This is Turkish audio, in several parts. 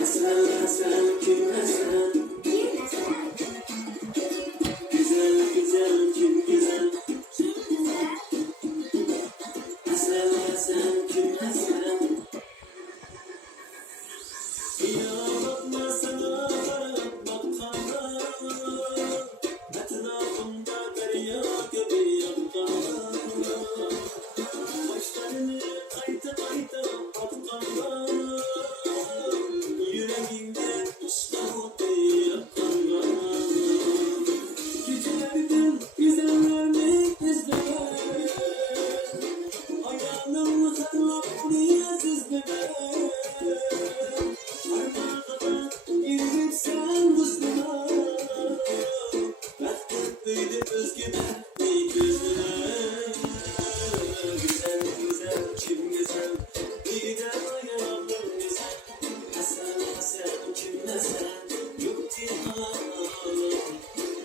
Hasan Hasan kim Hasan? Güzel güzel kim güzel? Hasan Hasan kim Hasan? Ya bakma sana bakana, etrafımda derya gibi yakana. Başlarını kayta kayta atkana, yüreğimde iştahı yakana. Gecelerden güzellerini izleme, ayağımı sarılıp buraya düzleme. Girip sen Müslüman, baktıklıydı özgüne bir gözüne. Güzel güzel kim güzel, bir de ayağım güzel. Hasan Hasan kim Hasan, yok diyelim.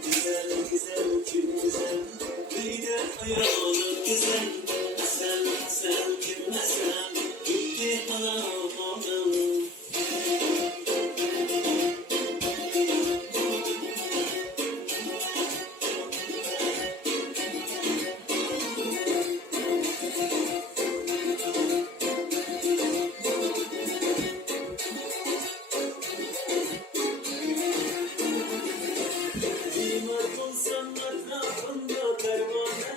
Güzel güzel kim güzel, bir de ayağım güzel. Hasan Hasan kim Hasan, yok diyelim. İmar olsan etrafında pervane,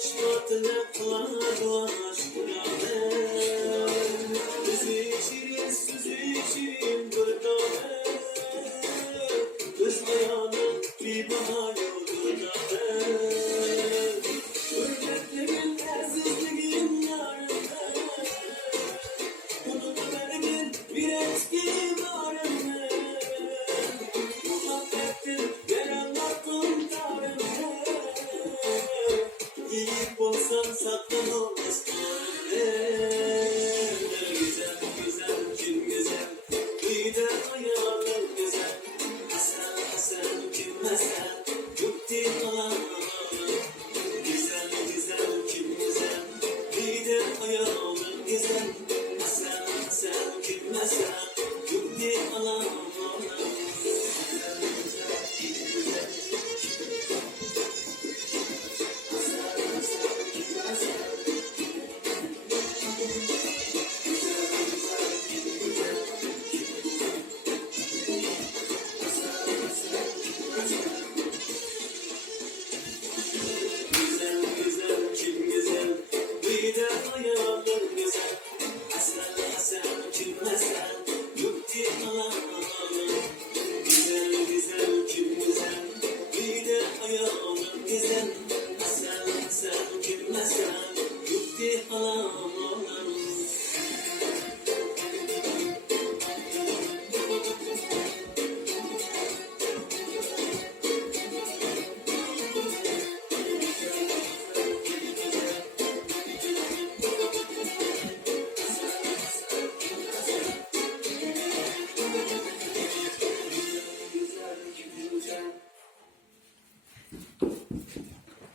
şifatına kulaş kulağına. Bizi içirin, sizi içirin gırdane, özleyanın bir bahar yolgırdane. Hürmetlerin, azizliğin yarına, unutmaların bir eski varına. Yiğit olsan saklanılmaz. Güzel güzel kim güzel, bir de ayağın güzel. Hasan Hasan kim Hasan, yok diyelim. Güzel güzel kim güzel, bir de ayağın güzel. Hasan Hasan kim Hasan.